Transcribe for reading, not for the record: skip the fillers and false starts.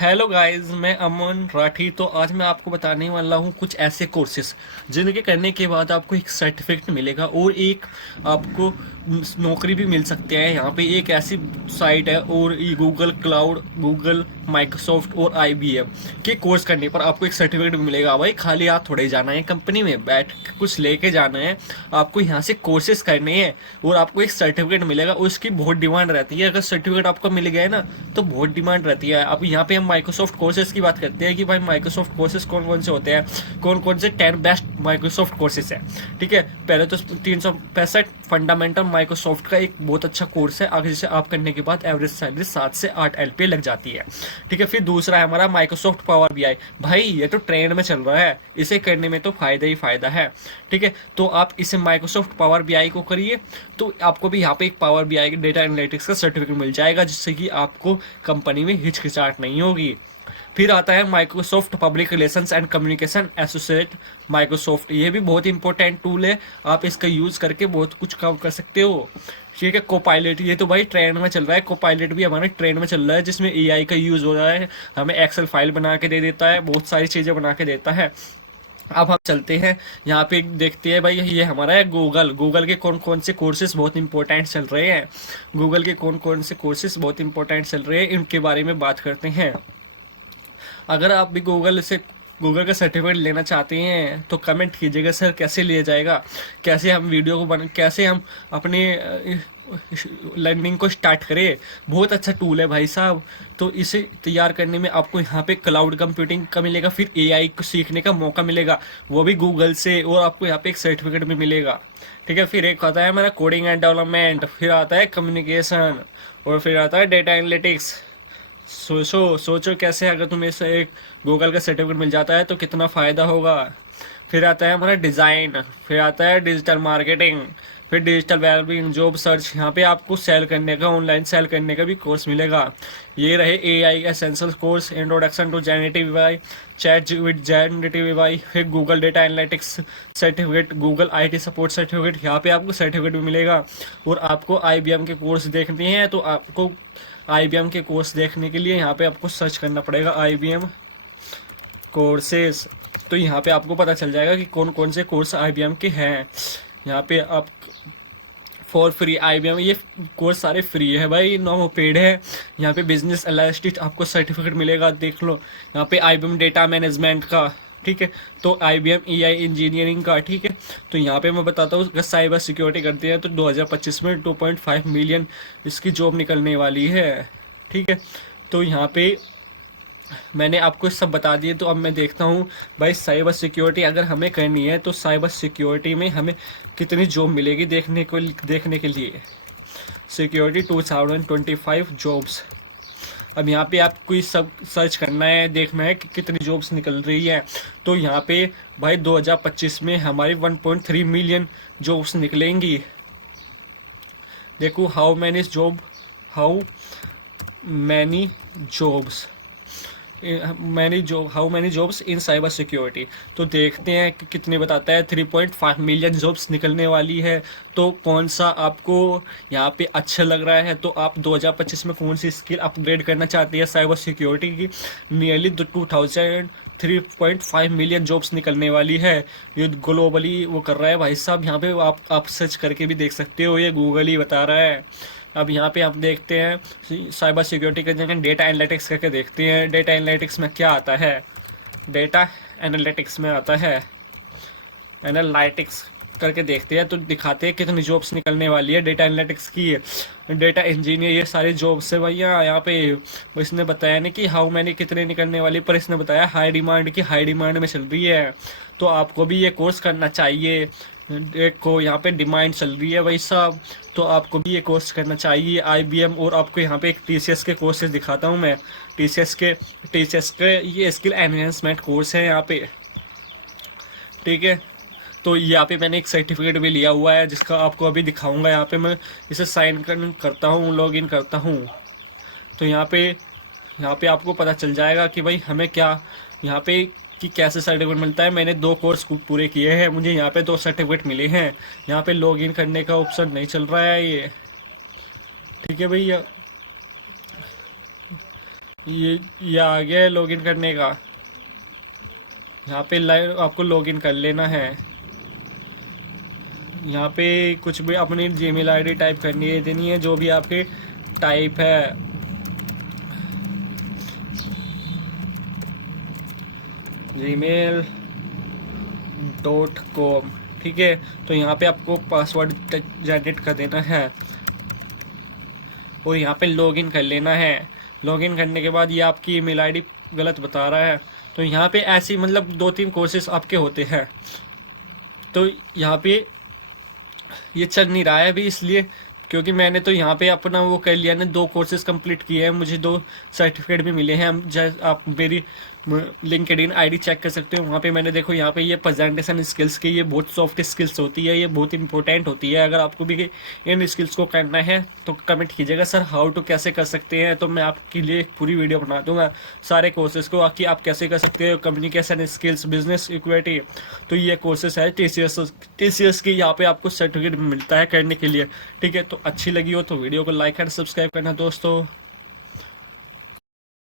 Hello guys, मैं अमन राठी। तो आज मैं आपको बताने वाला हूँ कुछ ऐसे कोर्सेस जिनके करने के बाद आपको एक सर्टिफिकेट मिलेगा और एक आपको नौकरी भी मिल सकती है। यहाँ पे एक ऐसी साइट है और ये गूगल क्लाउड, गूगल, माइक्रोसॉफ्ट और आईबीएम के कोर्स करने पर आपको एक सर्टिफिकेट भी मिलेगा। भाई खाली हाथ थोड़े जाना है कंपनी में बैठ के कुछ लेके जाना है, आपको यहाँ से कोर्सेज करने हैं और आपको एक सर्टिफिकेट मिलेगा। उसकी बहुत डिमांड रहती है। अगर सर्टिफिकेट आपको मिल गया है ना तो बहुत डिमांड रहती है। अब यहाँ पे हम माइक्रोसॉफ्ट कोर्सेज की बात करते हैं कि भाई माइक्रोसॉफ्ट कोर्सेज कौन कौन से होते हैं, कौन कौन से 10 बेस्ट माइक्रोसॉफ्ट कोर्सेज है। ठीक है, पहले तो 365 फंडामेंटल माइक्रोसॉफ्ट का एक बहुत अच्छा कोर्स है, आगे जिसे आप करने के बाद एवरेज सैलरी 7 से 8 LPA लग जाती है। ठीक है, फिर दूसरा है हमारा माइक्रोसॉफ्ट पावर BI। भाई ये तो ट्रेंड में चल रहा है, इसे करने में तो फायदा ही फायदा है। ठीक है, तो आप इसे माइक्रोसॉफ्ट पावर BI को करिए तो आपको भी यहाँ पे एक पावर BI डेटा एनालिटिक्स का सर्टिफिकेट मिल जाएगा, जिससे कि आपको कंपनी में हिचकिचाहट नहीं होगी। फिर आता है Microsoft public relations and communication associate Microsoft. ये भी बहुत इंपॉर्टेंट टूल है, आप इसका यूज करके बहुत कुछ काम कर सकते हो। ठीक है, कोपायलट, ये तो भाई ट्रेंड में चल रहा है। कोपायलट भी हमारे ट्रेंड में चल रहा है, जिसमें AI का यूज हो रहा है। हमें एक्सेल फाइल बना के दे देता है, बहुत सारी चीजें बना के देता है। अब हम चलते हैं यहाँ पे देखते हैं। भाई ये हमारा है गूगल। गूगल के कौन कौन से कोर्सेज बहुत इंपॉर्टेंट चल रहे हैं, गूगल के कौन कौन से कोर्सेज बहुत इंपॉर्टेंट चल रहे हैं, इनके बारे में बात करते हैं। अगर आप भी गूगल का सर्टिफिकेट लेना चाहते हैं तो कमेंट कीजिएगा सर कैसे लिया जाएगा, कैसे हम वीडियो को कैसे हम अपने लर्निंग को स्टार्ट करें। बहुत अच्छा टूल है भाई साहब। तो इसे तैयार करने में आपको यहाँ पे क्लाउड कंप्यूटिंग का मिलेगा, फिर AI को सीखने का मौका मिलेगा, वो भी गूगल से, और आपको यहाँ पे एक सर्टिफिकेट भी मिलेगा। ठीक है, फिर एक आता है हमारा कोडिंग एंड डेवलपमेंट, फिर आता है कम्युनिकेशन, और फिर आता है डेटा एनालिटिक्स। सोचो कैसे अगर तुम्हें इसे एक गूगल का सर्टिफिकेट मिल जाता है तो कितना फ़ायदा होगा। फिर आता है हमारा डिज़ाइन, फिर आता है डिजिटल मार्केटिंग, फिर डिजिटल वेलबींग, जॉब सर्च। यहाँ पे आपको सेल करने का, ऑनलाइन सेल करने का भी कोर्स मिलेगा। ये रहे AI essential course, introduction to generative AI, chat with generative AI, फिर Google data analytics certificate, Google IT support certificate. यहाँ पे आपको सर्टिफिकेट भी मिलेगा। और आपको IBM के कोर्स देखने हैं तो आपको IBM के कोर्स देखने के लिए यहाँ पे आपको सर्च करना पड़ेगा IBM कोर्सेज। तो यहाँ पे आपको पता चल जाएगा कि कौन कौन से कोर्स IBM के हैं। यहाँ पे आप फॉर फ्री IBM, ये कोर्स सारे फ्री है भाई, नो पेड है। यहाँ पे बिजनेस एनालिस्ट आपको सर्टिफिकेट मिलेगा, देख लो। यहाँ पे IBM डेटा मैनेजमेंट का, ठीक है, तो IBM EI इंजीनियरिंग का। ठीक है, तो यहाँ पे मैं बताता हूँ, अगर साइबर सिक्योरिटी करते हैं तो 2025 में 2.5 मिलियन इसकी जॉब निकलने वाली है। ठीक है, तो यहाँ पे मैंने आपको सब बता दिए। तो अब मैं देखता हूँ भाई साइबर सिक्योरिटी अगर हमें करनी है तो साइबर सिक्योरिटी में हमें कितनी जॉब मिलेगी देखने के लिए। Security 2025 jobs. अब यहाँ पे आपको ये सब सर्च करना है, देखना है कि कितनी जॉब्स निकल रही है। तो यहाँ पे भाई 2025 में हमारी 1.3 मिलियन जॉब्स निकलेंगी। देखो how many jobs how many jobs in cyber security. तो देखते हैं कि कितने बताता है। 3.5 मिलियन जॉब्स निकलने वाली है। तो कौन सा आपको यहाँ पे अच्छा लग रहा है, तो आप 2025 में कौन सी स्किल अपग्रेड करना चाहते हैं साइबर सिक्योरिटी की। नियरली 3.5 मिलियन जॉब्स निकलने वाली है। ये ग्लोबली वो कर रहा है भाई साहब। यहाँ पे आप सर्च करके भी देख सकते हो, ये गूगल ही बता रहा है। अब यहाँ पे आप देखते हैं साइबर सिक्योरिटी के जगह डेटा एनालिटिक्स करके देखते हैं। डेटा एनालिटिक्स में क्या आता है, डेटा एनालिटिक्स में आता है एनालिटिक्स करके देखते हैं, तो दिखाते हैं कितनी जॉब्स निकलने वाली है डेटा एनालिटिक्स की, डेटा इंजीनियर, ये सारी जॉब्स है भैया। यहाँ पे इसने बताया नहीं कि हाउ मैनी कितने निकलने वाली, पर इसने बताया हाई डिमांड की, हाई डिमांड में चल रही है। तो आपको भी ये कोर्स करना चाहिए। एक को यहाँ पे डिमांड चल रही है भाई साहब, तो आपको भी ये कोर्स करना चाहिए IBM। और आपको यहाँ पे एक TCS के कोर्सेज दिखाता हूँ मैं। TCS के ये स्किल एनहेंसमेंट कोर्स है यहाँ पे। ठीक है, तो यहाँ पे मैंने एक सर्टिफिकेट भी लिया हुआ है, जिसका आपको अभी दिखाऊंगा। यहाँ पे मैं इसे साइन करता हूँ, लॉग इन करता हूँ। तो यहाँ पे आपको पता चल जाएगा कि भाई हमें क्या यहाँ पे कि कैसे सर्टिफिकेट मिलता है। मैंने 2 कोर्स पूरे किए हैं, मुझे यहाँ पे 2 सर्टिफिकेट मिले हैं। यहाँ पे लॉग इन करने का ऑप्शन नहीं चल रहा है ये। ठीक है भैया, ये आ गया है लॉगिन करने का। यहाँ पे लाइव आपको लॉगिन कर लेना है। यहाँ पे कुछ भी अपनी जीमेल आईडी टाइप करनी है, देनी है जो भी आपके टाइप है। gmail.com, ठीक है। तो यहाँ पे आपको पासवर्ड जनरेट कर देना है और यहाँ पे लॉगिन कर लेना है। लॉगिन करने के बाद ये आपकी ईमेल आईडी गलत बता रहा है, तो यहाँ पे ऐसी मतलब 2-3 कोर्सेस आपके होते हैं। तो यहाँ पे ये चल नहीं रहा है अभी, इसलिए क्योंकि मैंने तो यहाँ पे अपना वो कर लिया ना, 2 कोर्सेज कंप्लीट किए हैं, मुझे 2 सर्टिफिकेट भी मिले हैं। आप मेरी लिंक्डइन आईडी चेक कर सकते हो, वहाँ पे मैंने देखो यहाँ पे ये प्रेजेंटेशन स्किल्स की, ये बहुत सॉफ्ट स्किल्स होती है, ये बहुत इंपॉर्टेंट होती है। अगर आपको भी इन स्किल्स को करना है तो कमेंट कीजिएगा सर हाउ टू कैसे कर सकते हैं, तो मैं आपके लिए एक पूरी वीडियो बना दूंगा सारे कोर्सेज को कि आप कैसे कर सकते हो। कम्युनिकेशन स्किल्स, बिजनेस इक्विटी, तो ये कोर्सेज है टीसीएस की, यहाँ पे आपको सर्टिफिकेट मिलता है करने के लिए, ठीक है। तो अच्छी लगी हो तो वीडियो को लाइक एंड सब्सक्राइब करना दोस्तों।